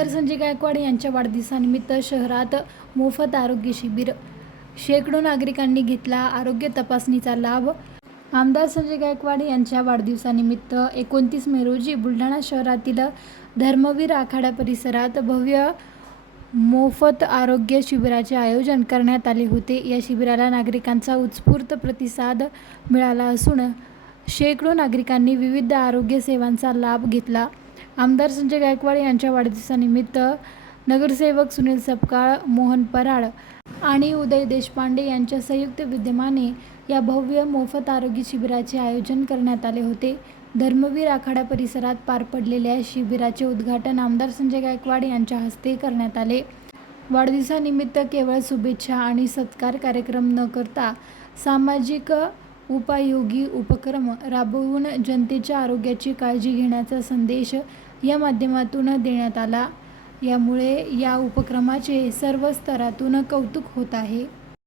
आमदार संजय गायकवाड यांच्या वाढदिवसानिमित्त शहरात मोफत आरोग्य शिबिर. शेकडो नागरिकांनी घेतला आरोग्य तपासणीचा लाभ. आमदार संजय गायकवाड यांच्या वाढदिवसानिमित्त 29 मे रोजी बुलढाणा शहरातील धर्मवीर आखाडा परिसरात भव्य मोफत आरोग्य शिबिराचे आयोजन करण्यात आले होते. या शिबिराला नागरिकांचा उत्स्फूर्त प्रतिसाद मिळाला असून शेकडो नागरिकांनी विविध आरोग्य सेवांचा लाभ घेतला. आमदार संजय गायकवाड यांच्या वाढदिवसानिमित्त नगरसेवक सुनील सपकाळ, मोहन पराड आणि उदय देशपांडे यांच्या संयुक्त विद्यमाने या भव्य मोफत आरोग्य शिबिराचे आयोजन करण्यात आले होते. धर्मवीर आखाडा परिसरात पार पडलेल्या शिबिराचे उद्घाटन आमदार संजय गायकवाड यांच्या हस्ते करण्यात आले. वाढदिवसानिमित्त केवळ शुभेच्छा आणि सत्कार कार्यक्रम न करता सामाजिक उपयोगी उपक्रम राबवून जनतेच्या आरोग्याची काळजी घेण्याचा संदेश या माध्यमातून देण्यात आला. यामुळे या उपक्रमाचे सर्व स्तरातून कौतुक होत आहे.